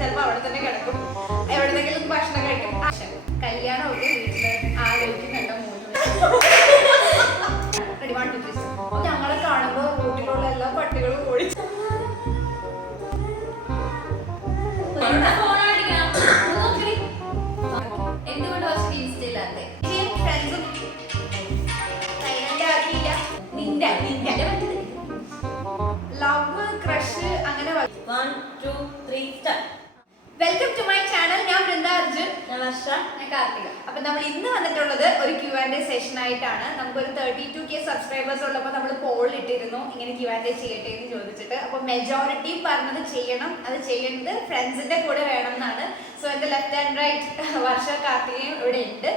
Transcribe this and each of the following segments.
ചിലപ്പോ അവിടെ തന്നെ കിടക്കും, എവിടെന്നെങ്കിലും ഭക്ഷണം കഴിക്കും. കല്യാണം ഒക്കെ വീട്ടില് ആലോചിക്കുന്നുണ്ടോ ഞങ്ങളെ കാണുമ്പോ വീട്ടിലുള്ള എല്ലാ പട്ടികളും ഓടി എന്തുകൊണ്ട് പക്ഷേ ഇൻസ്റ്റയില്ലാത്ത ഫ്രണ്ട്സും ആക്കിയില്ല. നിന്റെ ലവ് ക്രഷ് അങ്ങനെ. 1 2 3 start. Welcome to my channel. ഞാൻ വൃന്ദ അർജുൻ. ഞാൻ വർഷ. ഞാൻ കാർത്തിക. അപ്പൊ നമ്മൾ ഇന്ന് വന്നിട്ടുള്ളത് ഒരു Q&A സെഷൻ ആയിട്ടാണ്. നമുക്കൊരു 32K സബ്സ്ക്രൈബേഴ്സ് ഉള്ളപ്പോൾ നമ്മൾ പോൾ ഇട്ടിരുന്നു ഇങ്ങനെ Q&A ചെയ്യട്ടെ എന്ന് ചോദിച്ചിട്ട്. അപ്പൊ മെജോറിറ്റി പറഞ്ഞത് ചെയ്യണം, അത് ചെയ്യേണ്ടത് ഫ്രണ്ട്സിന്റെ കൂടെ വേണം എന്നാണ്. സോ എന്റെ ലെഫ്റ്റ് ആൻഡ് റൈറ്റ് വർഷ കാർത്തികയും ഇവിടെ ഉണ്ട്.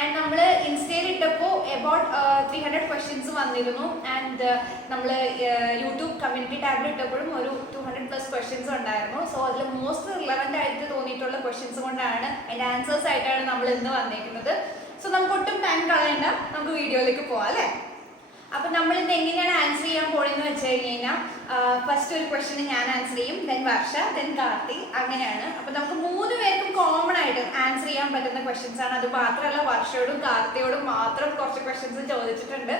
ആൻഡ് നമ്മൾ ഇൻസ്റ്റയിൽ ഇട്ടപ്പോൾ അബൌട്ട് 300 ക്വസ്റ്റ്യൻസ് വന്നിരുന്നു. ആൻഡ് നമ്മൾ യൂട്യൂബ് കമ്മ്യൂണിറ്റി ടാബിൽ ഇട്ടപ്പോഴും ഒരു 200+ ക്വസ്റ്റ്യൻസ് ഉണ്ടായിരുന്നു. സോ അതിൽ മോസ്റ്റ് റിലവൻ്റ് ആയിട്ട് തോന്നിയിട്ടുള്ള ക്വസ്റ്റ്യൻസ് കൊണ്ടാണ് അതിൻ്റെ ആൻസേഴ്സ് ആയിട്ടാണ് നമ്മൾ ഇന്ന് വന്നിരിക്കുന്നത്. സോ നമുക്ക് ഒട്ടും ടൈം കളയണ്ട, നമുക്ക് വീഡിയോയിലേക്ക് പോവാം അല്ലേ. അപ്പം നമ്മൾ ഇന്ന് എങ്ങനെയാണ് ആൻസർ ചെയ്യാൻ പോകുന്നതെന്ന് വെച്ച് കഴിഞ്ഞാൽ ഫസ്റ്റ് ഒരു ക്വസ്റ്റ്യന് ഞാൻ ആൻസർ ചെയ്യും, ദെൻ വർഷ, ദെൻ കാർത്തി, അങ്ങനെയാണ്. അപ്പം നമുക്ക് 3 പേർക്കും കോമൺ ആയിട്ട് ആൻസർ ചെയ്യാൻ പറ്റുന്ന ക്വസ്റ്റ്യൻസ് ആണ്. അത് മാത്രമല്ല വർഷയോടും കാർത്തിയോടും മാത്രം കുറച്ച് ക്വസ്റ്റ്യൻസ് ചോദിച്ചിട്ടുണ്ട്,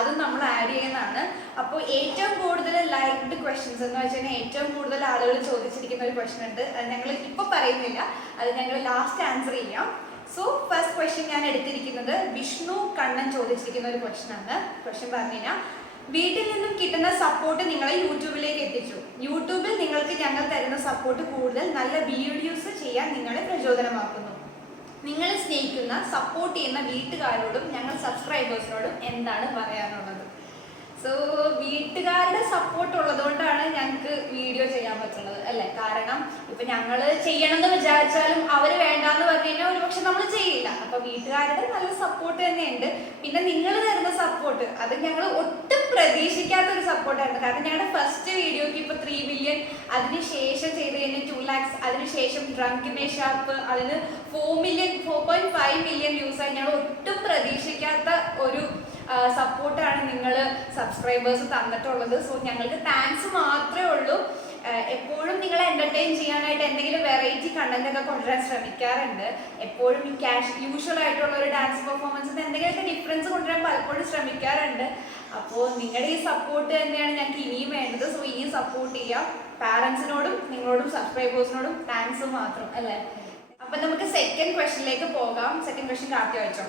അതും നമ്മൾ ആഡ് ചെയ്യുന്നതാണ്. അപ്പോൾ ഏറ്റവും കൂടുതൽ ലൈക്ഡ് ക്വസ്റ്റ്യൻസ് എന്ന് വെച്ച് കഴിഞ്ഞാൽ ഏറ്റവും കൂടുതൽ ആളുകൾ ചോദിച്ചിരിക്കുന്ന ഒരു ക്വസ്റ്റ്യൻ ഉണ്ട്. അത് ഞങ്ങൾ ഇപ്പോൾ പറയുന്നില്ല, അത് ഞങ്ങൾ ലാസ്റ്റ് ആൻസർ ചെയ്യാം. സോ ഫസ്റ്റ് ക്വസ്റ്റ്യൻ ഞാൻ എടുത്തിരിക്കുന്നത് വിഷ്ണു കണ്ണൻ ചോദിച്ചിരിക്കുന്ന ഒരു ക്വസ്റ്റ്യൻ ആണ്. ക്വസ്റ്റ്യൻ പറഞ്ഞു കഴിഞ്ഞാൽ, വീട്ടിൽ നിന്നും കിട്ടുന്ന സപ്പോർട്ട് നിങ്ങളെ യൂട്യൂബിലേക്ക് എത്തിച്ചു. യൂട്യൂബിൽ നിങ്ങൾക്ക് ഞങ്ങൾ തരുന്ന സപ്പോർട്ട് കൂടുതൽ നല്ല വീഡിയോസ് ചെയ്യാൻ നിങ്ങളെ പ്രചോദനമാക്കുന്നു. നിങ്ങളെ സ്നേഹിക്കുന്ന സപ്പോർട്ട് ചെയ്യുന്ന വീട്ടുകാരോടും ഞങ്ങൾ സബ്സ്ക്രൈബേഴ്സിനോടും എന്താണ് പറയാനുള്ളത്? സോ വീട്ടുകാരുടെ സപ്പോർട്ട് ഉള്ളതുകൊണ്ടാണ് ഞങ്ങൾക്ക് വീഡിയോ ചെയ്യാൻ പറ്റുന്നത് അല്ലേ. കാരണം ഇപ്പൊ ഞങ്ങൾ ചെയ്യണമെന്ന് വിചാരിച്ചാലും അവർ വേണ്ടാന്ന് പറഞ്ഞു കഴിഞ്ഞാൽ ഒരുപക്ഷെ നമ്മൾ ചെയ്യില്ല. അപ്പൊ വീട്ടുകാരുടെ നല്ല സപ്പോർട്ട് തന്നെയുണ്ട്. പിന്നെ നിങ്ങൾ തരുന്ന സപ്പോർട്ട് അത് ഞങ്ങൾ ഒട്ടും പ്രതീക്ഷിക്കാത്ത ഒരു സപ്പോർട്ടായിരുന്നു. കാരണം ഞങ്ങളുടെ ഫസ്റ്റ് വീഡിയോക്ക് ഇപ്പൊ 3 മില്യൺ, അതിനുശേഷം ചെയ്ത് കഴിഞ്ഞാൽ 2 lakhs, അതിനുശേഷം ഡ്രങ്കിനെ ഷാപ്പ്, അതിന് 4.5 മില്യൺ വ്യൂസ് ആയി. ഞങ്ങൾ ഒട്ടും പ്രതീക്ഷിക്കാത്ത ഒരു സപ്പോർട്ടാണ് നിങ്ങൾ സബ്സ്ക്രൈബേഴ്സ് തന്നിട്ടുള്ളത്. സോ ഞങ്ങൾക്ക് താങ്ക്സ് മാത്രമേ ഉള്ളൂ. എപ്പോഴും നിങ്ങളെ എൻ്റർടൈൻ ചെയ്യാനായിട്ട് എന്തെങ്കിലും വെറൈറ്റി കണ്ടന്റ് ഒക്കെ കൊണ്ടുവരാൻ ശ്രമിക്കാറുണ്ട്. എപ്പോഴും ഈ യൂഷ്വൽ ആയിട്ടുള്ള ഒരു ഡാൻസ് പെർഫോമൻസിന് എന്തെങ്കിലുമൊക്കെ ഡിഫറൻസ് കൊണ്ടുവരാൻ പലപ്പോഴും ശ്രമിക്കാറുണ്ട്. അപ്പോൾ നിങ്ങളുടെ ഈ സപ്പോർട്ട് തന്നെയാണ് ഞങ്ങൾക്ക് ഇനിയും വേണ്ടത്. സോ ഈ സപ്പോർട്ട് ചെയ്യാം. പാരൻസിനോടും നിങ്ങളോടും സബ്സ്ക്രൈബേഴ്സിനോടും താങ്ക്സ് മാത്രം അല്ലേ. അപ്പം നമുക്ക് സെക്കൻഡ് ക്വസ്റ്റ്യനിലേക്ക് പോകാം. സെക്കൻഡ് ക്വസ്റ്റ്യൻ കാർത്തി വായിച്ചോ.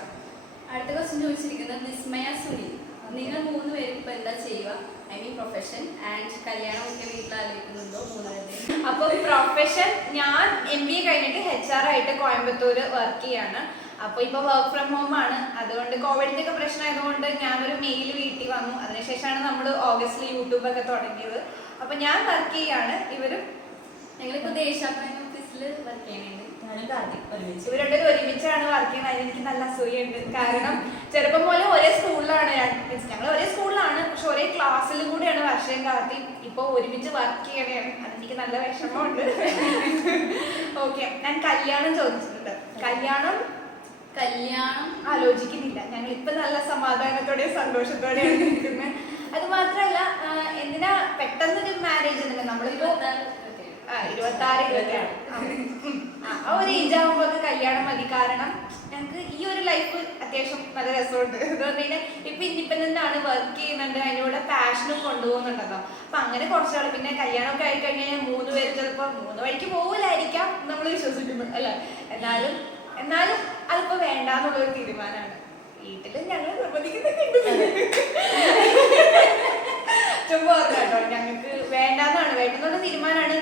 അടുത്ത ക്വസ്റ്റ്യൻ ചോദിച്ചിരിക്കുന്നത് വിസ്മയ സുനിൽ. നിങ്ങൾ 3 പേരും ഇപ്പൊ എന്താ ചെയ്യുക? ഐ മീൻ പ്രൊഫഷൻ ആൻഡ് കല്യാണം ഒക്കെ വീട്ടിൽ ആലോചിക്കുന്നുണ്ടോ? 3 പേരും. അപ്പൊ പ്രൊഫഷൻ, ഞാൻ MBA കഴിഞ്ഞിട്ട് HR ആയിട്ട് കോയമ്പത്തൂര് വർക്ക് ചെയ്യാണ്. അപ്പൊ ഇപ്പൊ വർക്ക് ഫ്രം ഹോം ആണ്. അതുകൊണ്ട് കോവിഡിന്റെ ഒക്കെ പ്രശ്നം ആയതുകൊണ്ട് ഞാനൊരു മെയിൽ വീട്ടിൽ വന്നു. അതിനുശേഷമാണ് നമ്മൾ ഓഗസ്റ്റിൽ യൂട്യൂബ് ഒക്കെ തുടങ്ങിയത്. അപ്പൊ ഞാൻ വർക്ക് ചെയ്യാണ്. ഞങ്ങളിപ്പോ ദേശാഭിമാനി ഓഫീസിൽ വർക്ക് ചെയ്യുന്നുണ്ട്. ഇവരുണ്ടൊരു ഒരുമിച്ചാണ് വർക്ക് ചെയ്യുന്നത്. അതിനെനിക്ക് നല്ല അസൂയുണ്ട്. കാരണം ചെറുപ്പം പോലെ ഒരേ സ്കൂളിലാണ്, ഞങ്ങൾ ഒരേ സ്കൂളിലാണ്, പക്ഷെ ഒരേ ക്ലാസ്സിലും കൂടിയാണ് വർഷയും കാർത്തി. ഇപ്പൊ ഒരുമിച്ച് വർക്ക് ചെയ്യണതാണ്. അതെനിക്ക് നല്ല വിഷമമുണ്ട്. ഓക്കെ, ഞാൻ കല്യാണം ചോദിച്ചിട്ടുണ്ട്. കല്യാണം ആലോചിക്കുന്നില്ല. ഞങ്ങൾ ഇപ്പൊ നല്ല സമാധാനത്തോടെയും സന്തോഷത്തോടെയാണ് നിൽക്കുന്നത്. അത് മാത്രല്ല, എന്തിനാ പെട്ടെന്നൊരു മാരേജ് ഒന്നുമില്ല. നമ്മളിപ്പോ 26 ആ ഒരു ഏജ് ആകുമ്പോൾ കല്യാണം മതി. കാരണം ഞങ്ങൾക്ക് ഈ ഒരു ലൈഫ് അത്യാവശ്യം നല്ല രസമുണ്ട്. എന്ന് പറഞ്ഞു കഴിഞ്ഞാൽ ഇപ്പൊ ഇൻഡിപെൻഡന്റ് ആണ്, വർക്ക് ചെയ്യുന്നുണ്ട്, അതിനോട് പാഷനും കൊണ്ടുപോകുന്നുണ്ടല്ലോ. അപ്പൊ അങ്ങനെ കുറച്ചാൾ പിന്നെ കല്യാണമൊക്കെ ആയി കഴിഞ്ഞാൽ 3 പേര് ചിലപ്പോൾ 3 വഴിക്ക് പോകില്ലായിരിക്കാം നമ്മൾ വിശ്വസിക്കുന്നു അല്ലെ. എന്നാലും അതിപ്പോ വേണ്ടാന്നുള്ളൊരു തീരുമാനമാണ്. വീട്ടില് ഞങ്ങൾ നിർബന്ധിക്കുന്നുണ്ട്. ചുമ്മാ കേട്ടോ, ഞങ്ങൾക്ക് വേണ്ടാന്നാണ്, വേണ്ടെന്നുള്ള തീരുമാനമാണ്.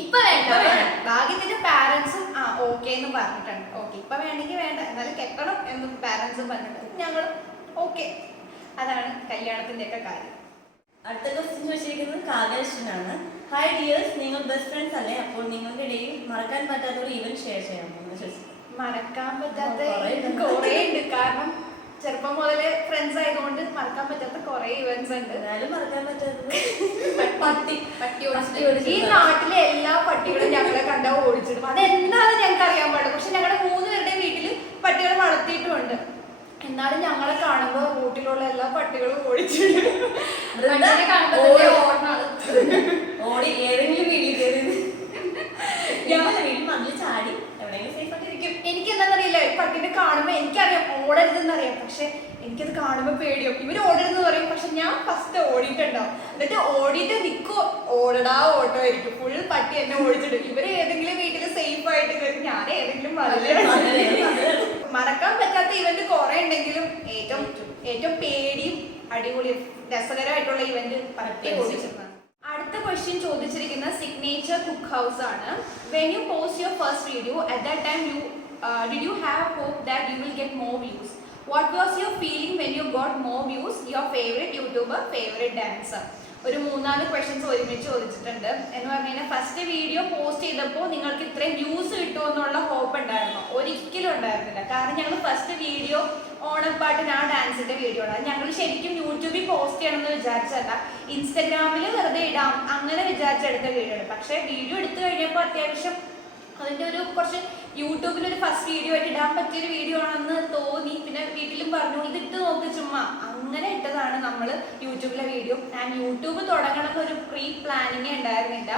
ഇപ്പൊ വേണ്ട, ഭാഗ്യത്തിന്റെ പാരന്റ്സും ഓക്കെ എന്ന് പറഞ്ഞിട്ടുണ്ട്. ഓക്കെ ഇപ്പൊ വേണമെങ്കിൽ വേണ്ട, എന്നാലും കെട്ടണം എന്നും പാരന്റ്സും പറഞ്ഞിട്ടുണ്ട്. ഞങ്ങളും ഓക്കെ. അതാണ് കല്യാണത്തിന്റെ ഒക്കെ കാര്യം. അടുത്ത ക്വസ്റ്റ്യൻ ചോദിച്ചിരിക്കുന്നത് കാവ്യശ്വനാണ്. ഹായ് ഡിയേഴ്സ്, നിങ്ങൾ ബെസ്റ്റ് ഫ്രണ്ട്സ് അല്ലേ? അപ്പോൾ നിങ്ങൾക്കിടയിൽ മറക്കാൻ പറ്റാത്ത ഒരു ഇവന്റ് ഷെയർ ചെയ്യാമോ? മറക്കാൻ പറ്റാത്ത കുറേ ഉണ്ട്. കാരണം ചെറുപ്പം മുതലേ ഫ്രണ്ട്സ് ആയതുകൊണ്ട് മറക്കാൻ പറ്റാത്ത കുറെ ഇവന്റ്സ് ഉണ്ട്. മറക്കാൻ പറ്റാത്തത് ഈ നാട്ടിലെ എല്ലാ പട്ടികളും ഞങ്ങളെ കണ്ടാ ഓടിച്ചിടും. അതെന്താണെന്ന് ഞങ്ങൾക്ക് അറിയാൻ പാടില്ല. പക്ഷെ ഞങ്ങളുടെ 3 പേരുടെയും വീട്ടില് പട്ടികളെ വളർത്തിയിട്ടുമുണ്ട്. എന്നാലും ഞങ്ങളെ കാണുമ്പോൾ റൂട്ടിലുള്ള എല്ലാ പട്ടികളും ഓടിച്ചിട്ട് അങ്ങനെ കാണുമ്പോ ഓടി തന്നെ ഓടണം. ഓടി ഏതെങ്കിലും വീട്ടിൽ കയറി വീട്ടിൽ മണ്ണിൽ ചാടി എവിടെയെങ്കിലും സേഫ് ആയിട്ട് ഇരിക്കും. എനിക്ക് എന്താണെന്നറിയില്ല, പട്ടിനെ കാണുമ്പോൾ എനിക്കറിയാം ഓടരുതെന്നറിയാം, പക്ഷെ എനിക്കത് കാണുമ്പോൾ പേടിയും. ഇവര് ഓടരുതെന്ന് പറയും, പക്ഷെ ഞാൻ ഫസ്റ്റ് ഓടിയിട്ടുണ്ടാവും. എന്നിട്ട് ഓടിയിട്ട് നിൽക്കും, ഓടടാ ഓട്ടോ ആയിരിക്കും. ഫുൾ പട്ടി എന്നെ ഓടിച്ചിട്ട് ഇവര് ഏതെങ്കിലും വീട്ടിൽ സേഫ് ആയിട്ട് കയറി, ഞാൻ ഏതെങ്കിലും മറക്കാൻ പറ്റാത്ത ഇവന്റ് കുറെ ഉണ്ടെങ്കിലും ഏറ്റവും പേടിയും അടിപൊളിയും രസകരമായിട്ടുള്ള ഇവന്റ് പട്ടി ഓടിച്ചിരുന്നതാണ്. അടുത്ത ക്വസ്റ്റ്യൻ ചോദിച്ചിരിക്കുന്ന സിഗ്നേച്ചർ കുക്ക് ഹൗസ് ആണ്. When you post your first video at that time did you have hope that you will get more views? What was your feeling when you got more views? Your favourite YouTuber, favourite dancer? ഒരു 3-4 questions ഒരുമിച്ച് ചോദിച്ചിട്ടുണ്ട്. എന്ന് പറഞ്ഞു കഴിഞ്ഞാൽ first video post ചെയ്തപ്പോൾ നിങ്ങൾക്ക് ഇത്രയും views കിട്ടുമെന്നുള്ള hope ഉണ്ടായിരുന്നു? ഒരിക്കലും ഉണ്ടായിരുന്നില്ല. കാരണം ഞങ്ങൾ ഫസ്റ്റ് വീഡിയോ ഓണപ്പാട്ടിന് ആ ഡാൻസിന്റെ വീഡിയോ ആണ്. ഞങ്ങൾ ശരിക്കും യൂട്യൂബിൽ പോസ്റ്റ് ചെയ്യണമെന്ന് വിചാരിച്ചല്ല, ഇൻസ്റ്റഗ്രാമിൽ വെറുതെ ഇടാം അങ്ങനെ വിചാരിച്ചെടുത്ത വീഡിയോ ആണ്. പക്ഷേ വീഡിയോ എടുത്തു കഴിഞ്ഞപ്പോൾ അത്യാവശ്യം അതിൻ്റെ ഒരു കുറച്ച് യൂട്യൂബിലൊരു ഫസ്റ്റ് വീഡിയോ ആയിട്ട് ഇടാൻ പറ്റിയൊരു വീഡിയോ ആണെന്ന് തോന്നി. പിന്നെ വീട്ടിലും പറഞ്ഞു ഇതിട്ട് നോക്ക് ചുമ്മാ, അങ്ങനെ ഇട്ടതാണ് നമ്മൾ യൂട്യൂബിലെ വീഡിയോ. ആൻഡ് യൂട്യൂബ് തുടങ്ങണമെന്ന് ഒരു പ്രീ പ്ലാനിങ് ഉണ്ടായിരുന്നില്ല.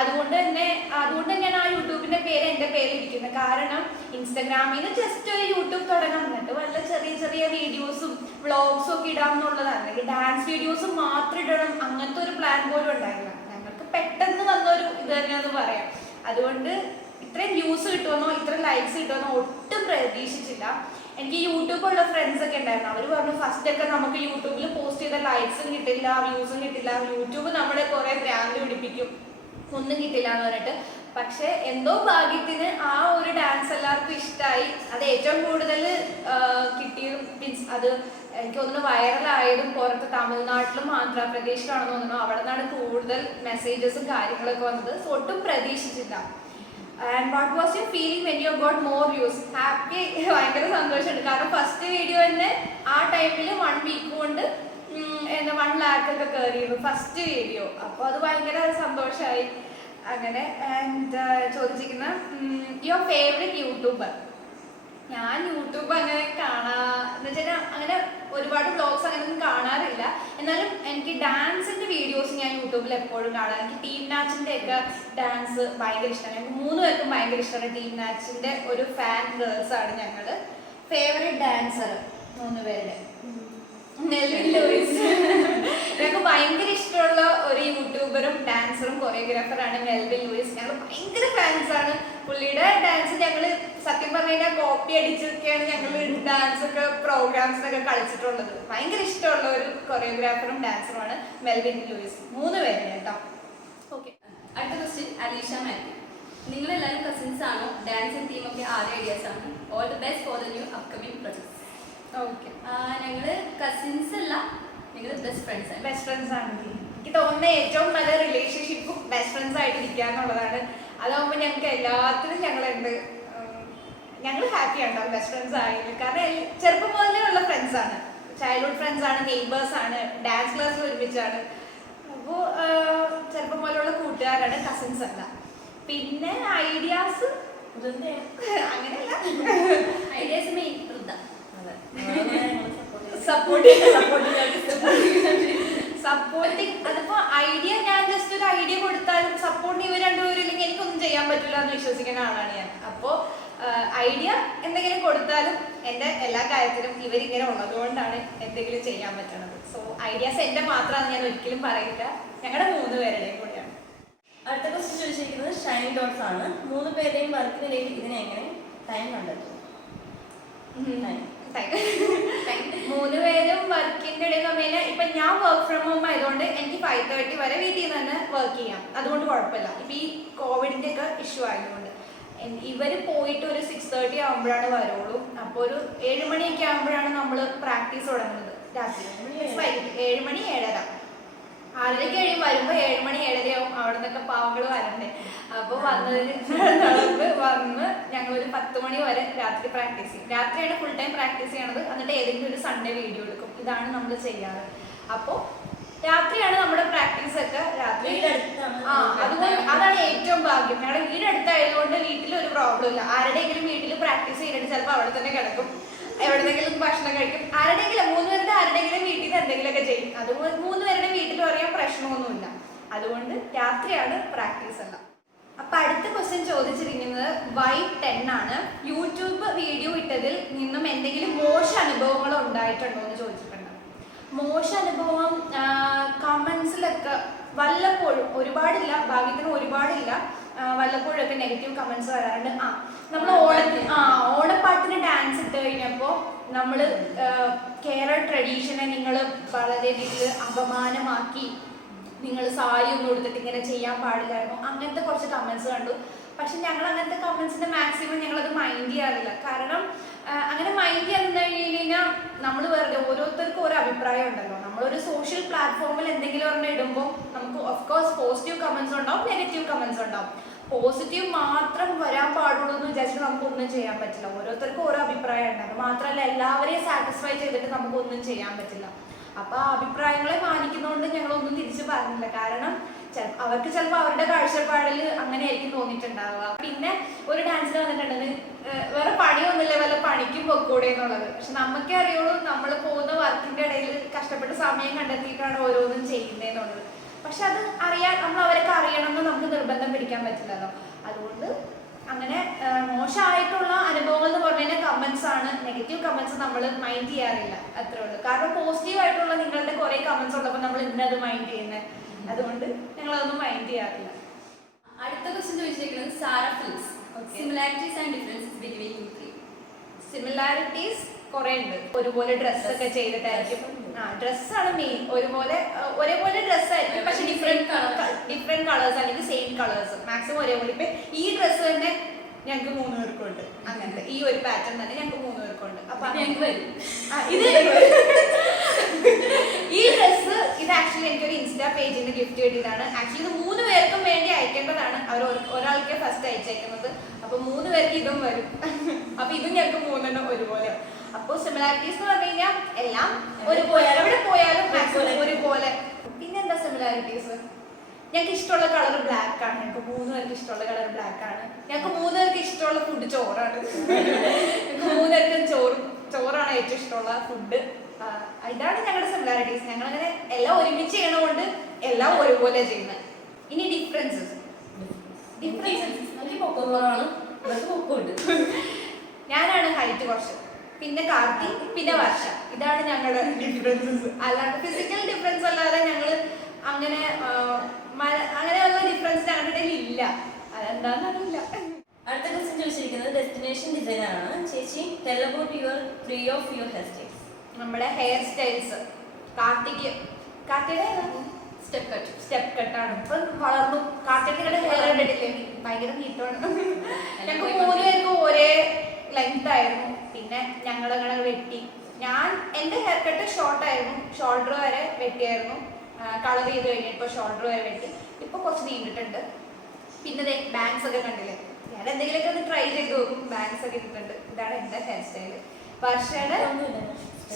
അതുകൊണ്ട് തന്നെയാണ് ആ യൂട്യൂബിന്റെ പേര് എൻ്റെ പേരിലിരിക്കുന്നത്. കാരണം ഇൻസ്റ്റഗ്രാമിൽ നിന്ന് ജസ്റ്റ് ഒരു യൂട്യൂബ് തുടങ്ങാൻ, എന്നിട്ട് വല്ല ചെറിയ ചെറിയ വീഡിയോസും വ്ളോഗ്സും ഒക്കെ ഇടാം എന്നുള്ളതാണ്. അല്ലെങ്കിൽ ഡാൻസ് വീഡിയോസും മാത്രം ഇടണം അങ്ങനത്തെ ഒരു പ്ലാൻ പോലും ഉണ്ടായില്ല. ഞങ്ങൾക്ക് പെട്ടെന്ന് വന്നൊരു ഇത് തന്നെയാന്ന് പറയാം. അതുകൊണ്ട് ഇത്രയും വ്യൂസ് കിട്ടുമെന്നോ ഇത്രയും ലൈക്സ് കിട്ടുമെന്നോ ഒട്ടും പ്രതീക്ഷിച്ചില്ല. എനിക്ക് യൂട്യൂബുള്ള ഫ്രണ്ട്സ് ഒക്കെ ഉണ്ടായിരുന്നു. അവർ പറഞ്ഞു ഫസ്റ്റ് ഒക്കെ നമുക്ക് യൂട്യൂബിൽ പോസ്റ്റ് ചെയ്ത ലൈക്സും കിട്ടില്ല, വ്യൂസും കിട്ടില്ല, യൂട്യൂബ് നമ്മളെ കുറെ ബ്രാൻഡ് പിടിപ്പിക്കും, ഒന്നും കിട്ടില്ല എന്ന് പറഞ്ഞിട്ട്. പക്ഷെ എന്തോ ഭാഗ്യത്തിന് ആ ഒരു ഡാൻസ് എല്ലാവർക്കും ഇഷ്ടമായി. അത് ഏറ്റവും കൂടുതൽ കിട്ടിയതും മീൻസ് അത് എനിക്ക് തോന്നുന്നു വൈറലായതും പുറത്ത് തമിഴ്നാട്ടിലും ആന്ധ്രാപ്രദേശിലാണെന്ന് തോന്നുന്നു. അവിടെ നിന്നാണ് കൂടുതൽ മെസ്സേജസും കാര്യങ്ങളൊക്കെ വന്നത്. സോ ഒട്ടും പ്രതീക്ഷിച്ചില്ല. And what was you feeling when you got more views? Happy, ഭയങ്കര സന്തോഷമുണ്ട്. കാരണം ഫസ്റ്റ് വീഡിയോ തന്നെ ആ ടൈമിൽ 1 വീക്ക് കൊണ്ട് 1 lakh ഒക്കെ കയറിയിരുന്നു ഫസ്റ്റ് വീഡിയോ. അപ്പോൾ അത് ഭയങ്കര സന്തോഷമായി അങ്ങനെ. ആൻഡ് ചോദിച്ചിരിക്കുന്ന യുവർ ഫേവറേറ്റ് യൂട്യൂബർ? ഞാൻ യൂട്യൂബ് അങ്ങനെ എന്ന് വെച്ചാൽ അങ്ങനെ ഒരുപാട് വ്ളോഗ്സ് അങ്ങനെയൊന്നും കാണാറില്ല. എന്നാലും എനിക്ക് ഡാൻസിന്റെ വീഡിയോസ് ഞാൻ യൂട്യൂബിൽ എപ്പോഴും കാണാം. എനിക്ക് ടീം നാച്ചിന്റെ ഒക്കെ ഡാൻസ് ഭയങ്കര ഇഷ്ടമാണ്. ഞങ്ങൾക്ക് 3 പേർക്കും ഭയങ്കര ഇഷ്ടമാണ്. ടീം നാച്ചിന്റെ ഒരു ഫാൻ ഗേൾസ് ആണ് ഞങ്ങള്. ഫേവറേറ്റ് ഡാൻസർ 3 പേരുടെ മെൽവിൻ ലൂയിസ്. ഞങ്ങൾക്ക് ഭയങ്കര ഇഷ്ടമുള്ള ഒരു യൂട്യൂബറും ഡാൻസറും കൊറിയോഗ്രാഫറാണ് മെൽവിൻ ലൂയിസ്. ഞങ്ങൾ ഭയങ്കര ഫാൻസ് ആണ്. പുള്ളിയുടെ ഡാൻസ് ഞങ്ങൾ സത്യം പറഞ്ഞു കഴിഞ്ഞാൽ കോപ്പി അടിച്ചൊക്കെയാണ് ഞങ്ങൾ ഡാൻസ് ഒക്കെ പ്രോഗ്രാംസിനൊക്കെ കളിച്ചിട്ടുള്ളത്. ഭയങ്കര ഇഷ്ടമുള്ള ഒരു കൊറിയോഗ്രാഫറും ഡാൻസറുമാണ് മെൽവിൻ ലൂയിസ്. 3 പേര് കേട്ടോ. ഓക്കെ, അടുത്ത ക്വസ്റ്റ്യൻ അലീഷ മാത്യു. നിങ്ങളെല്ലാവരും കസിൻസ് ആണോ? ഡാൻസിങ് ടീമൊക്കെ ആരുടെ ഐഡിയാസ് ആണ്? All the best for the new upcoming projects. Okay. ഞങ്ങള് കസിൻസ് അല്ല, ഞങ്ങള് ബെസ്റ്റ് ഫ്രണ്ട്സ് ആണ്. ബെസ്റ്റ് ഫ്രണ്ട്സ് ആണെങ്കിൽ എനിക്ക് തോന്നുന്ന ഏറ്റവും നല്ല റിലേഷൻഷിപ്പും ബെസ്റ്റ് ഫ്രണ്ട്സ് ആയിട്ട് ഇരിക്കുക എന്നുള്ളതാണ്. അതാകുമ്പോൾ ഞങ്ങൾക്ക് എല്ലാത്തിനും ഞങ്ങൾ ഹാപ്പിയാണ് ബെസ്റ്റ് ഫ്രണ്ട്സ് ആയിട്ട്. കാരണം ചെറുപ്പം മുതലേ ഉള്ള ഫ്രണ്ട്സ് ആണ്, ചൈൽഡ്ഹുഡ് ഫ്രണ്ട്സ് ആണ്, നെയ്ബേഴ്സ് ആണ്, ഡാൻസ് ക്ലാസ്സിൽ ഒരുമിച്ചാണ്. അപ്പോൾ ചെറുപ്പം മുതലുള്ള കൂട്ടുകാരാണ്, കസിൻസ് അല്ല. പിന്നെ ഐഡിയാസ് അങ്ങനെയല്ല, ഐഡിയാസ് മെയിൻ സപ്പോർട്ടിങ്. അതിപ്പോ ഐഡിയ ഞാൻ ജസ്റ്റ് ഒരു ഐഡിയ കൊടുത്താലും സപ്പോർട്ട് ഇവർ രണ്ടുപേരും ഇല്ലെങ്കിൽ എനിക്കൊന്നും ചെയ്യാൻ പറ്റില്ല എന്ന് വിശ്വസിക്കുന്ന ആളാണ് ഞാൻ. അപ്പോൾ ഐഡിയ എന്തെങ്കിലും കൊടുത്താലും എൻ്റെ എല്ലാ കാര്യത്തിലും ഇവരിങ്ങനെ ഉള്ളതുകൊണ്ടാണ് എന്തെങ്കിലും ചെയ്യാൻ പറ്റണത്. സോ ഐഡിയാസ് എൻ്റെ മാത്രമാണ് ഞാൻ ഒരിക്കലും പറയില്ല, ഞങ്ങളുടെ 3 പേരുടെയും കൂടെയാണ്. അടുത്ത ക്വസ്റ്റ്യൻ ചോദിച്ചിരിക്കുന്നത് ഷൈൻ ഡോട്ട്സ് ആണ്. 3 പേരെയും വർക്കിനിടയിൽ ഇതിനെ എങ്ങനെ ടൈം കണ്ടെത്തും? 3 പേരും വർക്കിന്റെ ഇടയിൽ തമ്മിൽ ഇപ്പൊ ഞാൻ വർക്ക് ഫ്രം ഹോം ആയതുകൊണ്ട് എനിക്ക് 5:30 വരെ വീട്ടിൽ നിന്ന് തന്നെ വർക്ക് ചെയ്യാം. അതുകൊണ്ട് കുഴപ്പമില്ല. ഇപ്പൊ ഈ കോവിഡിന്റെ ഒക്കെ ഇഷ്യൂ ആയതുകൊണ്ട് ഇവര് പോയിട്ട് ഒരു 6:30 ആകുമ്പോഴാണ് വരുള്ളൂ. അപ്പൊ ഒരു 7 മണിയൊക്കെ ആകുമ്പോഴാണ് നമ്മൾ പ്രാക്ടീസ് തുടങ്ങുന്നത്. രാത്രി വൈകിട്ട് 7 മണി 7:30 6:30 കഴിയും. വരുമ്പോ 7 മണി 7:30 ആവും. അവിടെ നിന്നൊക്കെ പാവങ്ങൾ വരണ്ടേ. അപ്പൊ വന്ന് ഞങ്ങൾ ഒരു 10 മണി വരെ രാത്രി പ്രാക്ടീസ് ചെയ്യും. രാത്രിയാണ് ഫുൾ ടൈം പ്രാക്ടീസ് ചെയ്യണത്. എന്നിട്ട് ഏതെങ്കിലും ഒരു സൺഡേ വീഡിയോ എടുക്കും. ഇതാണ് നമ്മൾ ചെയ്യാറ്. അപ്പോൾ രാത്രിയാണ് നമ്മുടെ പ്രാക്ടീസ് ഒക്കെ. രാത്രി അതുകൊണ്ട് അതാണ് ഏറ്റവും ഭാഗ്യം. ഞങ്ങളുടെ വീട് അടുത്തായതുകൊണ്ട് വീട്ടിൽ ഒരു പ്രോബ്ലം ഇല്ല. ആരുടെയെങ്കിലും വീട്ടിൽ പ്രാക്ടീസ് ചെയ്തിട്ട് ചിലപ്പോൾ അവിടെ തന്നെ കിടക്കും. എവിടെന്നെങ്കിലും ഭക്ഷണം കഴിക്കും. ആരുടെയെങ്കിലും 3 പേരുടെ ആരുടെയെങ്കിലും വീട്ടിൽ നിന്ന് എന്തെങ്കിലുമൊക്കെ ചെയ്യും. അതുപോലെ 3 പേരുടെ വീട്ടിലും അറിയാൻ പ്രശ്നമൊന്നുമില്ല. അതുകൊണ്ട് രാത്രിയാണ് പ്രാക്ടീസ് എല്ലാം. അപ്പൊ അടുത്ത ക്വസ്റ്റ്യൻ ചോദിച്ചിരിക്കുന്നത് Y10 ആണ്. യൂട്യൂബ് വീഡിയോ ഇട്ടതിൽ നിന്നും എന്തെങ്കിലും മോശം അനുഭവങ്ങൾ ഉണ്ടായിട്ടുണ്ടോ എന്ന് ചോദിച്ചിട്ടുണ്ട്. മോശം അനുഭവം കമന്റ്സിലൊക്കെ വല്ലപ്പോഴും, ഒരുപാടില്ല, ഭാഗ്യത്തിന് ഒരുപാടില്ല, വല്ലപ്പോഴൊക്കെ നെഗറ്റീവ് കമന്റ്സ് വരാറുണ്ട്. നമ്മൾ ഓണപ്പാട്ടിന് ഡാൻസ് ഇട്ട് കഴിഞ്ഞപ്പോൾ നമ്മൾ കേരള ട്രഡീഷനെ നിങ്ങൾ വളരെ അപമാനമാക്കി, നിങ്ങൾ സാരി ഒന്നും കൊടുത്തിട്ട് ഇങ്ങനെ ചെയ്യാൻ പാടില്ലായിരുന്നു, അങ്ങനത്തെ കുറച്ച് കമന്റ്സ് കണ്ടു. പക്ഷെ ഞങ്ങൾ അങ്ങനത്തെ കമന്റ്സിന്റെ മാക്സിമം ഞങ്ങളത് മൈൻഡ് ചെയ്യാറില്ല. കാരണം അങ്ങനെ മൈൻഡ് ചെയ്യാൻ കഴിഞ്ഞാൽ നമ്മൾ വെറുതെ ഓരോരുത്തർക്കും ഓരോ അഭിപ്രായം ഉണ്ടല്ലോ. നമ്മളൊരു സോഷ്യൽ പ്ലാറ്റ്ഫോമിൽ എന്തെങ്കിലും ഒരെണ്ണം ഇടുമ്പോൾ നമുക്ക് ഓഫ്കോഴ്സ് പോസിറ്റീവ് കമന്റ്സ് ഉണ്ടാവും, നെഗറ്റീവ് കമന്റ്സ് ഉണ്ടാവും. പോസിറ്റീവ് മാത്രം വരാൻ പാടുള്ളൂ എന്ന് വിചാരിച്ചിട്ട് നമുക്കൊന്നും ചെയ്യാൻ പറ്റില്ല. ഓരോരുത്തർക്കും ഓരോ അഭിപ്രായം ഉണ്ട്. അത് മാത്രമല്ല എല്ലാവരെയും സാറ്റിസ്ഫൈ ചെയ്തിട്ട് നമുക്കൊന്നും ചെയ്യാൻ പറ്റില്ല. അപ്പൊ ആ അഭിപ്രായങ്ങളെ മാനിക്കുന്നതുകൊണ്ട് ഞങ്ങളൊന്നും തിരിച്ചു പറഞ്ഞില്ല. കാരണം അവർക്ക് ചിലപ്പോൾ അവരുടെ കാഴ്ചപ്പാടിൽ അങ്ങനെ ആയിരിക്കും തോന്നിയിട്ടുണ്ടാവുക. പിന്നെ ഒരു ഡാൻസിന് വന്നിട്ടുണ്ടെന്ന് വേറെ പണിയൊന്നുമില്ല, വല്ല പണിക്കും പൊക്കൂടെ എന്നുള്ളത്. പക്ഷെ നമുക്കേ അറിയുള്ളൂ നമ്മൾ പോകുന്ന വർക്കിന്റെ ഇടയിൽ കഷ്ടപ്പെട്ട് സമയം കണ്ടെത്തിയിട്ടാണ് ഓരോന്നും ചെയ്യുന്നതെന്നുള്ളത്. പക്ഷെ അത് അറിയാൻ നമ്മൾ അവരൊക്കെ അറിയണമെന്ന് നമുക്ക് നിർബന്ധം പിടിക്കാൻ പറ്റില്ലല്ലോ. അതുകൊണ്ട് അങ്ങനെ മോശമായിട്ടുള്ള അനുഭവങ്ങൾ എന്ന് പറഞ്ഞു കഴിഞ്ഞാൽ കമന്റ്സ് ആണ്. നെഗറ്റീവ് കമന്റ്സ് നമ്മൾ മൈൻഡ് ചെയ്യാറില്ല, അത്രേ ഉള്ളൂ. കാരണം പോസിറ്റീവ് ആയിട്ടുള്ള നിങ്ങളുടെ കുറെ കമന്റ്സ് ഉള്ളപ്പോൾ നമ്മൾ ഇന്നത് മൈൻഡ് ചെയ്യുന്നത്. അതുകൊണ്ട് ഞങ്ങൾ അതൊന്നും മൈൻഡ് ചെയ്യാറില്ല. അടുത്ത ക്വസ്റ്റ്യൻ ചോദിച്ചിരിക്കുന്നത് സാറ ഫിൽസ്. Similarities and differences between you three. Similarities കുറെ ഉണ്ട്. ഒരുപോലെ ഡ്രസ്സൊക്കെ ചെയ്തിട്ടായിരിക്കും. ഡ്രസ്സാണ് മെയിൻ. ഒരേപോലെ ഡ്രസ്സായിരിക്കും, പക്ഷെ ഡിഫറെന്റ് കളേഴ്സ് അല്ലെങ്കിൽ സെയിം കളേഴ്സ് മാക്സിമം ഒരേപോലെ. ഇപ്പൊ ഈ ഡ്രസ്സ് തന്നെ ഞങ്ങൾക്ക് 3 പേർക്കും ഉണ്ട്. അങ്ങനത്തെ ഈ ഒരു പാറ്റേൺ തന്നെ ഞങ്ങൾക്ക് 3 പേർക്കും ഉണ്ട്. അപ്പൊ ഈ ഡ്രസ്സ് ഇത് ആക്ച്വലി എനിക്കൊരു ഇൻസ്റ്റാ പേജിന്റെ ഗിഫ്റ്റ് കിട്ടിയതാണ്. ആക്ച്വലി ഇത് 3 പേർക്കും വേണ്ടി അയക്കേണ്ടതാണ്. അവർ ഒരാൾക്ക് ഫസ്റ്റ് അയച്ചേക്കുന്നത്. അപ്പൊ 3 പേർക്ക് ഇതും വരും. അപ്പൊ ഇതും ഞങ്ങൾക്ക് 3 ഒരുപോലെ. അപ്പോൾ സിമിലാരിറ്റീസ് എന്ന് പറഞ്ഞു കഴിഞ്ഞാൽ എല്ലാം ഒരുപോലെ, എവിടെ പോയാലും മാക്സിമം ഒരുപോലെ. പിന്നെന്താ സിമിലാരിറ്റീസ്? ഞങ്ങൾക്ക് ഇഷ്ടമുള്ള കളർ ബ്ലാക്ക് ആണ്. ഞങ്ങൾക്ക് 3 പേർക്ക് ഇഷ്ടമുള്ള കളർ ബ്ലാക്ക് ആണ്. ഞങ്ങൾക്ക് 3 പേർക്ക് ഇഷ്ടമുള്ള ഫുഡ് ചോറാണ്. ഞങ്ങൾക്ക് 3 പേർക്കും ചോറാണ് ഏറ്റവും ഇഷ്ടമുള്ള ഫുഡ്. ഇതാണ് ഞങ്ങളുടെ സിമിലാരിറ്റീസ്. ഞങ്ങളങ്ങനെ എല്ലാം ഒരുമിച്ച് ചെയ്യണതുകൊണ്ട് എല്ലാം ഒരുപോലെ ചെയ്യുന്നത്. ഇനി ഡിഫറൻസസ്. ഞാനാണ് ഹൈറ്റ് കുറച്ച്, പിന്നെ കാർത്തി, പിന്നെ വർഷ. ഇതാണ് ഞങ്ങളുടെ ഡിഫറൻസസ്. അല്ലാണ്ട് ഫിസിക്കൽ ഡിഫറൻസ് അല്ലാതെ ഞങ്ങൾ അങ്ങനെയുള്ള ഡിഫറൻസ് ഞങ്ങളുടെ ഇടയിൽ ഇല്ല. അതെന്താന്ന് അറിയില്ല. അടുത്ത ക്വസ്റ്റ്യൻ ചോദിച്ചിരിക്കുന്നത് ഡെസ്റ്റിനേഷൻ ഡിസൈനർ ആണ്. ചേച്ചി tell about your 3 of your hair styles. നമ്മുടെ ഹെയർ സ്റ്റൈൽസ് കാർത്തിയുടെ സ്റ്റെപ്പ് കട്ടാണ്. ഇപ്പൊ വളർന്നു. കാർത്തിയുടെ ഹെയർ കണ്ടിട്ടില്ലേ? ഭയങ്കര നീട്ടമാണ്. ഞങ്ങൾക്ക് 3 പേർക്കും ഒരേ ലെങ്ത് ആയിരുന്നു. പിന്നെ ഞങ്ങളങ്ങനെ വെട്ടി. എന്റെ ഹെയർ കട്ട് ഷോർട്ട് ആയിരുന്നു, ഷോൾഡർ വരെ വെട്ടിയായിരുന്നു. കളർ ചെയ്ത് കഴിഞ്ഞപ്പോൾ ഷോൾഡർ വരെ വെട്ടി. ഇപ്പൊ കുറച്ച് നീണ്ടിട്ടുണ്ട്. പിന്നെ ബാങ്ക്സ് ഒക്കെ കണ്ടില്ലേ? ഞാൻ എന്തെങ്കിലുമൊക്കെ ഒന്ന് ട്രൈ ചെയ്ത് നോക്കും. ബാങ്ക്സ് ഒക്കെ ഇട്ടിട്ടുണ്ട്. ഇതാണ് എന്റെ ഹെയർ സ്റ്റൈല്. വർഷയുടെ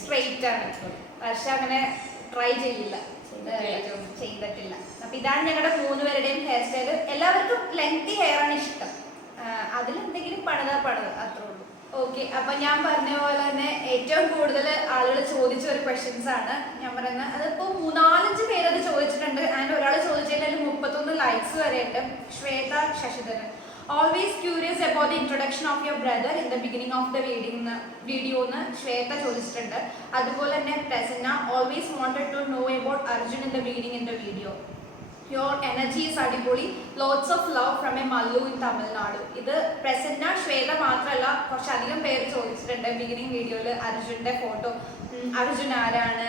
സ്ട്രെയിറ്റ് ആണ്. വർഷ അങ്ങനെ ട്രൈ ചെയ്തിട്ടില്ല. അപ്പൊ ഇതാണ് ഞങ്ങളുടെ 3 പേരുടെയും ഹെയർ സ്റ്റൈല്. എല്ലാവർക്കും ലെങ്തി ഹെയർ ആണ് ഇഷ്ടം. അതിലെന്തെങ്കിലും പണിത അത്രേ ഉള്ളൂ. ഓക്കെ, അപ്പൊ ഞാൻ പറഞ്ഞ പോലെ തന്നെ ഏറ്റവും കൂടുതൽ ആളുകൾ ചോദിച്ച ഒരു ക്വസ്റ്റ്യൻസ് ആണ് ഞാൻ പറയുന്നത്. അതിപ്പോ 3-4 പേര് അത് ചോദിച്ചിട്ടുണ്ട്. ആൻഡ് ഒരാൾ ചോദിച്ചതിൽ 31 ലൈക്സ് വരെ ഉണ്ട്. Shweta Sasidharan. Always curious about the introduction of your brother in the beginning of the video എന്ന് ശ്വേത ചോദിച്ചിട്ടുണ്ട്. അതുപോലെ തന്നെ Prasanna always wanted to know about Arjun in the beginning in the video. Your energy is അടിപൊളി. Lots of love from a Mallu in Tamil Nadu. ഇത് പ്രസന്ന, ശ്വേത മാത്രമല്ല കുറച്ചധികം പേര് ചോദിച്ചിട്ടുണ്ട്. ബിഗിനിങ് വീഡിയോയിൽ അർജുൻ്റെ ഫോട്ടോ, അർജുൻ ആരാണ്,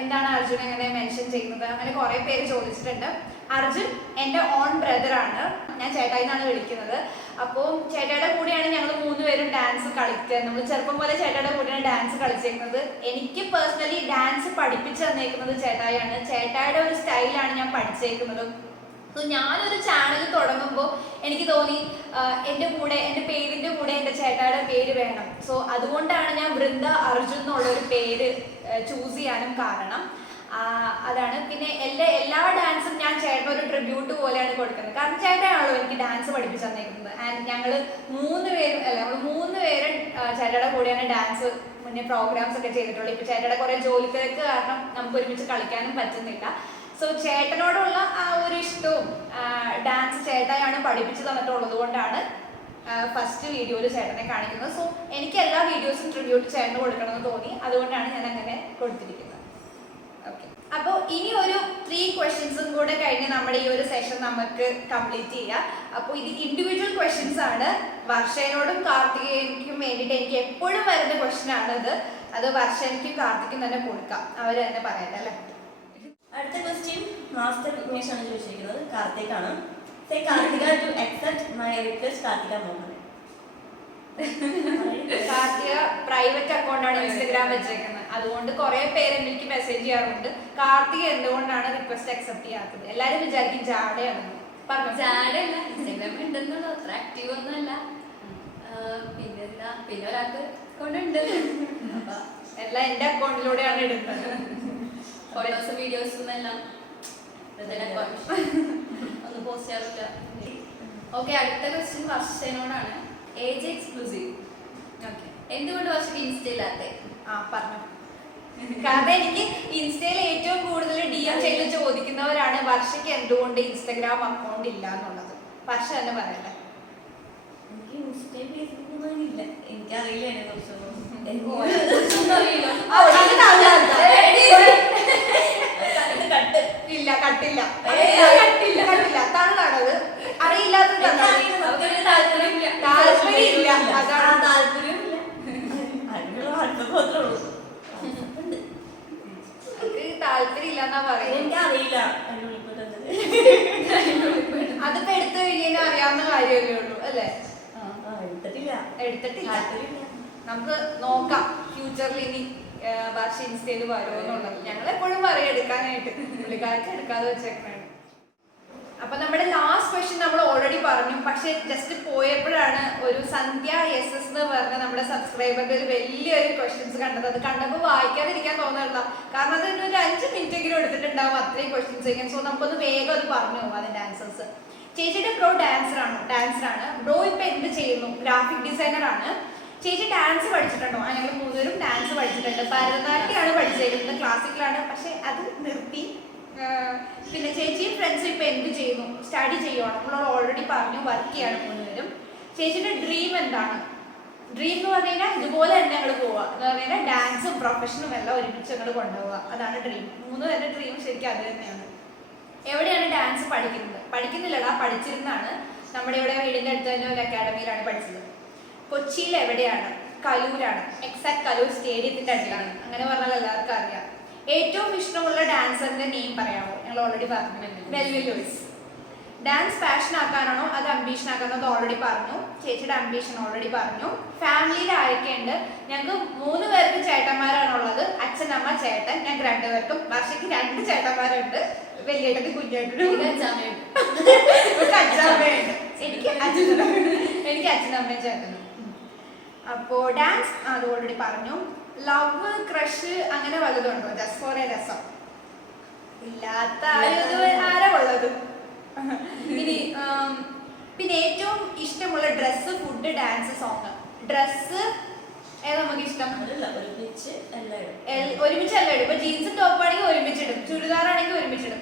എന്താണ് അർജുൻ എങ്ങനെ മെൻഷൻ ചെയ്യുന്നത്, അങ്ങനെ കുറേ പേര് ചോദിച്ചിട്ടുണ്ട്. അർജുൻ എൻ്റെ ഓൺ ബ്രദറാണ്. ഞാൻ ചേട്ടായി എന്നാണ് വിളിക്കുന്നത്. അപ്പോൾ ചേട്ടായുടെ കൂടെയാണ് ഞങ്ങൾ 3 പേരും ഡാൻസ് കളിക്കുക. നമ്മൾ ചെറുപ്പം പോലെ ചേട്ടായുടെ കൂടെയാണ് ഡാൻസ് കളിച്ചേക്കുന്നത്. എനിക്ക് പേഴ്സണലി ഡാൻസ് പഠിപ്പിച്ചു തന്നേക്കുന്നത് ചേട്ടായിയാണ്. ചേട്ടായുടെ ഒരു സ്റ്റൈലാണ് ഞാൻ പഠിച്ചേക്കുന്നത്. സോ ഞാനൊരു ചാനൽ തുടങ്ങുമ്പോൾ എനിക്ക് തോന്നി എൻ്റെ പേരിൻ്റെ കൂടെ എൻ്റെ ചേട്ടായുടെ പേര് വേണം. സോ അതുകൊണ്ടാണ് ഞാൻ വൃന്ദ അർജുൻ എന്നുള്ളൊരു പേര് ചൂസ് ചെയ്യാനും കാരണം. അതാണ്. പിന്നെ എല്ലാ ഡാൻസും ഞാൻ ചേട്ടൻ ഒരു ട്രിബ്യൂട്ട് പോലെയാണ് കൊടുക്കുന്നത്. കാരണം ചേട്ടനാണല്ലോ എനിക്ക് ഡാൻസ് പഠിപ്പിച്ചു തന്നിരിക്കുന്നത്. ആൻഡ് ഞങ്ങൾ മൂന്ന് പേരും ചേട്ടയുടെ കൂടെയാണ് ഡാൻസ് മുന്നേ പ്രോഗ്രാംസ് ഒക്കെ ചെയ്തിട്ടുള്ളത്. ഇപ്പൊ ചേട്ടയുടെ കുറെ ജോലി തിരക്ക് കാരണം നമുക്ക് ഒരുമിച്ച് കളിക്കാനും പറ്റുന്നില്ല. സോ ചേട്ടനോടുള്ള ആ ഒരു ഇഷ്ടവും ഡാൻസ് ചേട്ടനാണ് പഠിപ്പിച്ചു തന്നിട്ടുള്ളത് കൊണ്ടാണ് ഫസ്റ്റ് വീഡിയോയിൽ ചേട്ടനെ കാണിക്കുന്നത്. സോ എനിക്ക് എല്ലാ വീഡിയോസും ട്രിബ്യൂട്ട് ചേട്ടന് കൊടുക്കണമെന്ന് തോന്നി, അതുകൊണ്ടാണ് ഞാൻ അങ്ങനെ കൊടുത്തിരിക്കുന്നത്. ഓക്കെ, അപ്പോൾ ഇനി ഒരു 3 ക്വസ്റ്റ്യൻസും കൂടെ കഴിഞ്ഞ് നമ്മുടെ ഈ ഒരു സെഷൻ നമുക്ക് കംപ്ലീറ്റ് ചെയ്യാം. അപ്പോൾ ഇത് ഇൻഡിവിജ്വൽ ക്വസ്റ്റ്യൻസ് ആണ്. വർഷയോടും കാർത്തികേയനും വേണ്ടിയിട്ട് എനിക്ക് എപ്പോഴും വരുന്ന ക്വസ്റ്റ്യൻ ആണിത്. അത് വർഷയ്ക്കും കാർത്തിക്കും തന്നെ കൊടുക്കാം, അവർ തന്നെ പറയട്ടെ അല്ലേ. അടുത്ത ക്വസ്റ്റ്യൻ മാസ്റ്റർ വിഘ്നേഷ് ആണ് ചോദിച്ചിരിക്കുന്നത്. കാർത്തികാണ്. Karthika to accept my request Karthika Mohan. Karthika private അക്കൗണ്ടാണ് ഇൻസ്റ്റഗ്രാം വെച്ചേക്കുന്നത്. അതുകൊണ്ട് കുറെ പേര് എനിക്ക് മെസ്സേജ് ചെയ്യാറുണ്ട് കാർത്തിക എന്തുകൊണ്ടാണ് റിക്വസ്റ്റ് അക്സെപ്റ്റ് ചെയ്യാത്തത്. എല്ലാരും വിചാരിക്കും ജാടയാണെന്ന്. പറഞ്ഞു ജാടയല്ല, ഇൻസ്റ്റാഗ്രാം ഉണ്ടെന്നുള്ളൂ, അത്ര ആക്റ്റീവ് ഒന്നുമല്ല. പിന്നെ ഒരാൾക്ക് കൊണ്ടുണ്ട്. എല്ലാം എന്റെ അക്കൗണ്ടിലൂടെയാണ് എടുക്കുന്നത്. ഫോട്ടോസും വീഡിയോസും എല്ലാം ഒന്ന് പോസ്റ്റ് ചെയ്യാറില്ല. ഓക്കെ, അടുത്ത ക്വസ്റ്റ്യൻ വർഷനോടാണ്. Age exclusive. ഓക്കെ, എന്തുകൊണ്ട് വർഷക്ക് ഇൻസ്റ്റ ഇല്ലാത്ത? പറഞ്ഞു. കാരണം എനിക്ക് ഇൻസ്റ്റയിൽ ഏറ്റവും കൂടുതൽ DM ചെയ്ത് ചോദിക്കുന്നവരാണ് വർഷയ്ക്ക് എന്തുകൊണ്ട് ഇൻസ്റ്റഗ്രാം അക്കൗണ്ട് ഇല്ല എന്നുള്ളത്. വർഷ തന്നെ പറയട്ടെ. എനിക്ക് ഇൻസ്റ്റയിൽ ഫേസ്ബുക്കൊന്നും ഇല്ല. എനിക്കറിയില്ല അതിനെ കുറിച്ചൊന്നും. ഇല്ല, കട്ടില്ല, തള്ളാണത്. അറിയില്ലാത്തത് താല്പര്യമില്ല. അതാണ് താല്പര്യമില്ല. അതിനുള്ള വാട്സപ്പ് മാത്രമേ ഉള്ളൂ. താല്പര്യമില്ല എന്നാ പറയുന്നത്. എനിക്കറിയില്ല. അതിപ്പോ എടുത്തു കഴിഞ്ഞാൽ അറിയാവുന്ന കാര്യമല്ലേ ഉള്ളൂ അല്ലേ. എടുത്തിട്ടില്ല. നമുക്ക് നോക്കാം ഫ്യൂച്ചറിൽ ഇനി ഭാഷ ഇൻസ്റ്റയിൽ വരുമോ എന്നുള്ളത്. ഞങ്ങൾ എപ്പോഴും പറയും എടുക്കാനായിട്ട്, പുള്ളിക്കാർക്ക് എടുക്കാതെ വെച്ചേക്കണേ. അപ്പൊ നമ്മുടെ ലാസ്റ്റ് ക്വസ്റ്റ്യൻ നമ്മൾ ഓൾറെഡി പറഞ്ഞു, പക്ഷെ ജസ്റ്റ് പോയപ്പോഴാണ് ഒരു സന്ധ്യ SS എന്ന് പറഞ്ഞ നമ്മുടെ സബ്സ്ക്രൈബറിന്റെ ഒരു വലിയൊരു ക്വസ്റ്റ്യൻസ് കണ്ടത്. അത് കണ്ടപ്പോൾ വായിക്കാതിരിക്കാൻ തോന്നുന്നില്ല, കാരണം അത് ഒരു 5 മിനിറ്റ് എങ്കിലും എടുത്തിട്ടുണ്ടാവും അത്രയും ക്വസ്റ്റ്യൻസ്. സോ നമുക്കൊന്ന് വേഗം അത് പറഞ്ഞു പോകും അതിന്റെ ആൻസേഴ്സ്. ചേച്ചിയുടെ ബ്രോ ഡാൻസറാണ്. ബ്രോ ഇപ്പൊ എന്ത് ചെയ്യുന്നു? ഗ്രാഫിക് ഡിസൈനർ ആണ്. ചേച്ചി ഡാൻസ് പഠിച്ചിട്ടുണ്ടോ? ഞങ്ങൾ 3 പേരും ഡാൻസ് പഠിച്ചിട്ടുണ്ട്. ഭരതനാട്യമാണ് പഠിച്ചേക്കുന്നത്, ക്ലാസിക്കലാണ്, പക്ഷെ അത് നിർത്തി. പിന്നെ ചേച്ചിയും ഫ്രണ്ട്സും ഇപ്പൊ എന്ത് ചെയ്യുന്നു? സ്റ്റഡി ചെയ്യുവാണ്. നമ്മളോട് ഓൾറെഡി പറഞ്ഞു, വർക്ക് ചെയ്യാണ് 3 പേരും. ചേച്ചിയുടെ ഡ്രീം എന്താണ്? ഡ്രീം എന്ന് പറഞ്ഞു കഴിഞ്ഞാൽ ഇതുപോലെ തന്നെ ഞങ്ങൾ പോവുക എന്ന് പറഞ്ഞു കഴിഞ്ഞാൽ ഡാൻസും പ്രൊഫഷനും എല്ലാം ഒരുമിച്ച് ഞങ്ങൾ കൊണ്ടുപോവുക. അതാണ് ഡ്രീം. 3 പേരുടെ ഡ്രീം ശരിക്കും അത് തന്നെയാണ്. എവിടെയാണ് ഡാൻസ് പഠിക്കുന്നത്? പഠിക്കുന്നില്ലടാ, പഠിച്ചിരുന്നാണ്. നമ്മുടെ ഇവിടെ വീടിന്റെ അടുത്ത് തന്നെ ഒരു അക്കാഡമിയിലാണ് പഠിച്ചത്. കൊച്ചിയിൽ എവിടെയാണ്? കലൂരാണ്. എക്സാക്ട് കലൂർ സ്റ്റേഡിയത്തിന്റെ അടുത്താണ്. അങ്ങനെ പറഞ്ഞാൽ എല്ലാവർക്കും അറിയാം. ഏറ്റവും ഇഷ്ടമുള്ള ഡാൻസറിന്റെ നെയിം പറയാമോ? ഞങ്ങൾ ഓൾറെഡി പറഞ്ഞു, മെൽവിൻ ലൂയിസ്. ഡാൻസ് പാഷൻ ആക്കാനാണോ അത് അംബീഷൻ ആക്കാനോ? അത് ഓൾറെഡി പറഞ്ഞു. ചേച്ചിയുടെ അംബീഷൻ ഓൾറെഡി പറഞ്ഞു. ഫാമിലിയിൽ ആരൊക്കെയുണ്ട്? ഞങ്ങൾക്ക് 3 പേർക്ക് ചേട്ടന്മാരാണുള്ളത്. അച്ഛൻ, അമ്മ, ചേട്ടൻ. ഞങ്ങൾക്ക് 2 പേർക്കും. വർഷയ്ക്ക് 2 ചേട്ടന്മാരുണ്ട്, വലിയേട്ടന് കുഞ്ഞേട്ടനും. അച്ഛനമ്മയുണ്ട്. എനിക്ക് അച്ഛനമ്മയും ചേട്ടനും. അപ്പോ ഡാൻസ് അത് ഓൾറെഡി പറഞ്ഞു. ലവ്, ക്രഷ് അങ്ങനെ വല്ലതുണ്ടോ? ജസ്റ്റ് ഫോർ എ രസം. ഇല്ലാത്ത ആരാ ഉള്ളത്? ഇനി പിന്നെ ഏറ്റവും ഇഷ്ടമുള്ള dress, food, dance, song. Dress ഏതാ നമുക്ക് ഇഷ്ടം? ഒരുമിച്ച് എല്ലാം ഇടും. ഇപ്പൊ ജീൻസും ടോപ്പ് ആണെങ്കിൽ ഒരുമിച്ചിടും, ചുരിദാർ ആണെങ്കിൽ ഒരുമിച്ചിടും.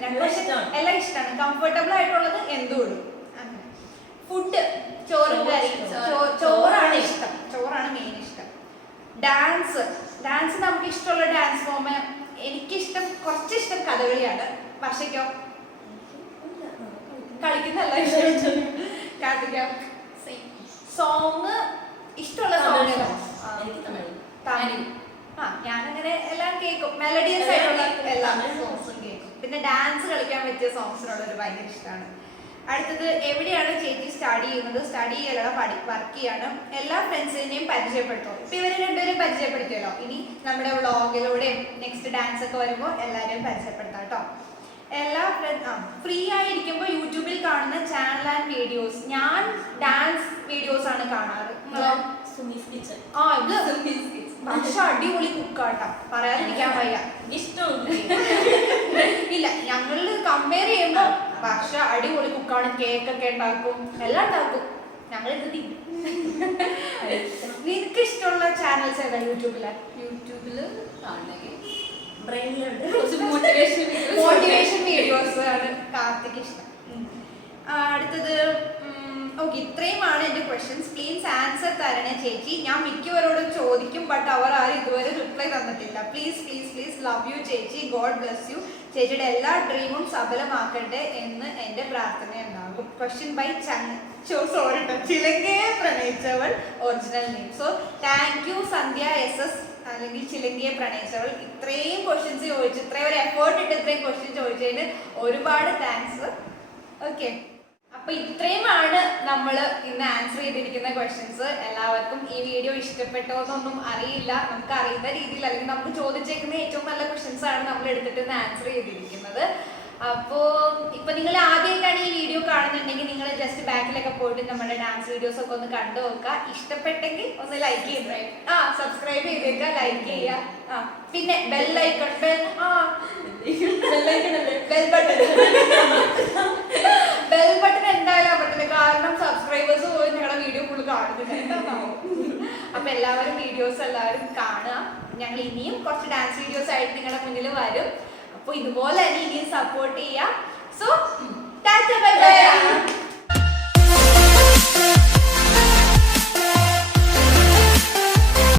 എല്ലാം ഇഷ്ടമാണ്. കംഫർട്ടബിൾ ആയിട്ടുള്ളത് എന്തും ഇടും. ഫുഡ്, ചോറും കറി. ചോറാണ് ഇഷ്ടം, ചോറാണ് മെയിൻ ഇഷ്ടം. ഡാൻസ് നമുക്ക് ഇഷ്ടമുള്ള ഡാൻസ് ഫോം എനിക്കിഷ്ടം, കുറച്ചിഷ്ടം കഥകളിയാണ്. വർഷയ്ക്കോ? കളിക്കുന്നല്ല ഇഷ്ടം. കാർത്തിക? സോങ് ഇഷ്ടമുള്ള സോങ് ഞാനങ്ങനെ എല്ലാം കേൾക്കും. മെലഡിയസ് ആയിട്ടുള്ള എല്ലാ സോങ്സും കേൾക്കും. പിന്നെ ഡാൻസ് കളിക്കാൻ പറ്റിയ സോങ്സിനോട് ഒരു ഭയങ്കര ഇഷ്ടമാണ്. അടുത്തത് എവിടെയാണ് ചേച്ചി സ്റ്റഡി ചെയ്യുന്നത്? സ്റ്റഡി ചെയ്യലോ, വർക്ക് ചെയ്യാണ്. എല്ലാ ഫ്രണ്ട്സിനെയും പരിചയപ്പെടുത്തും. ഇപ്പൊ ഇവര് 2 പേരും പരിചയപ്പെടുത്തിയല്ലോ. ഇനി നമ്മുടെ വ്ളോഗിലൂടെയും നെക്സ്റ്റ് ഡാൻസ് ഒക്കെ വരുമ്പോൾ എല്ലാവരെയും പരിചയപ്പെടുത്താം കേട്ടോ. എല്ലാ ഫ്രീ ആയിരിക്കുമ്പോൾ യൂട്യൂബിൽ കാണുന്ന ചാനൽ ആൻഡ് വീഡിയോസ്. ഞാൻ ഡാൻസ് വീഡിയോസ് ആണ് കാണാറ്. ഇത് പക്ഷെ അടിപൊളി കുക്കാട്ടാ, പറയാതിരിക്കാൻ വയ്യ. ഇഷ്ടം ഇല്ല ഞങ്ങൾ കമ്പയർ ചെയ്യുമ്പോ പക്ഷ അടിപൊളി കുക്കാണ്, കേക്കൊക്കെ ഉണ്ടാക്കും, എല്ലാം ഉണ്ടാക്കും. ഞങ്ങൾ ഇത് നിനക്ക് ഇഷ്ടമുള്ള ചാനൽസ് ഏതാ യൂട്യൂബില്? യൂട്യൂബില് കാണണമെങ്കിൽ ബ്രെയിനിലുണ്ട് മോട്ടിവേഷൻ വീഡിയോസ് ആണ് കാർത്തിക് ഇഷ്ടം. അടുത്തത് ഓക്കെ, ഇത്രയുമാണ് എൻ്റെ ക്വസ്റ്റ്യൻസ്. പ്ലീസ് ആൻസർ തരണേ ചേച്ചി. ഞാൻ മിക്കവരോടും ചോദിക്കും, ബട്ട് അവർ ആരും ഇതുവരെ റിപ്ലൈ തന്നിട്ടില്ല. Please please please, love you ചേച്ചി, ഗോഡ് ബ്ലെസ് യു. ചേച്ചിയുടെ എല്ലാ ഡ്രീമും സഫലമാക്കട്ടെ എന്ന് എൻ്റെ പ്രാർത്ഥനയുണ്ടാകും. ക്വസ്റ്റ്യൻ ബൈ ചിലങ്കയെ പ്രണയിച്ചവൾ, original name. So thank you Sandhya SS അല്ലെങ്കിൽ ചിലങ്കയെ പ്രണയിച്ചവൾ. ഇത്രയും ക്വസ്റ്റ്യൻസ് ചോദിച്ചു, ഇത്രയും ഒരു എഫേർട്ട് ഇട്ട് ഇത്രയും ക്വസ്റ്റ്യൻ ചോദിച്ചതിന് ഒരുപാട് താങ്ക്സ്. ഓക്കെ, അപ്പൊ ഇത്രയുമാണ് നമ്മൾ ഇന്ന് ആൻസർ ചെയ്തിരിക്കുന്ന ക്വസ്റ്റ്യൻസ്. എല്ലാവർക്കും ഈ വീഡിയോ ഇഷ്ടപ്പെട്ടോ എന്നൊന്നും അറിയില്ല. നമുക്ക് അറിയുന്ന രീതിയിൽ അല്ലെങ്കിൽ നമുക്ക് ചോദിച്ചേക്കുന്ന ഏറ്റവും നല്ല ക്വസ്റ്റ്യൻസ് ആണ് നമ്മൾ എടുത്തിട്ട് ഇന്ന് ആൻസർ ചെയ്തിരിക്കുന്നത്. അപ്പോൾ ഇപ്പൊ നിങ്ങൾ ആദ്യമായിട്ടാണ് ഈ വീഡിയോ കാണുന്നുണ്ടെങ്കിൽ നിങ്ങൾ ജസ്റ്റ് ബാക്കിലൊക്കെ പോയിട്ട് നമ്മുടെ ഡാൻസ് വീഡിയോസ് ഒക്കെ ഒന്ന് കണ്ടു നോക്കുക. ഇഷ്ടപ്പെട്ടെങ്കിൽ ഒന്ന് ലൈക്ക് ചെയ്തേ, സബ്സ്ക്രൈബ് ചെയ്തേക്കുക, ലൈക്ക് ചെയ്യുക. പിന്നെ ബെൽ ഐക്കൺ ബെൽ ബട്ടൺ എന്തായാലും പറ്റില്ല, കാരണം സബ്സ്ക്രൈബേഴ്സ് പോയി നിങ്ങളുടെ വീഡിയോ ഫുള്ള് കാണുന്നില്ല. അപ്പൊ എല്ലാവരും വീഡിയോസ് എല്ലാവരും കാണുക. ഞങ്ങൾ ഇനിയും കുറച്ച് ഡാൻസ് വീഡിയോസ് ആയിട്ട് നിങ്ങളുടെ മുന്നിൽ വരും. അപ്പോൾ ഇതുപോലെ തന്നെ ഇനിയും സപ്പോർട്ട് ചെയ്യുക. സോ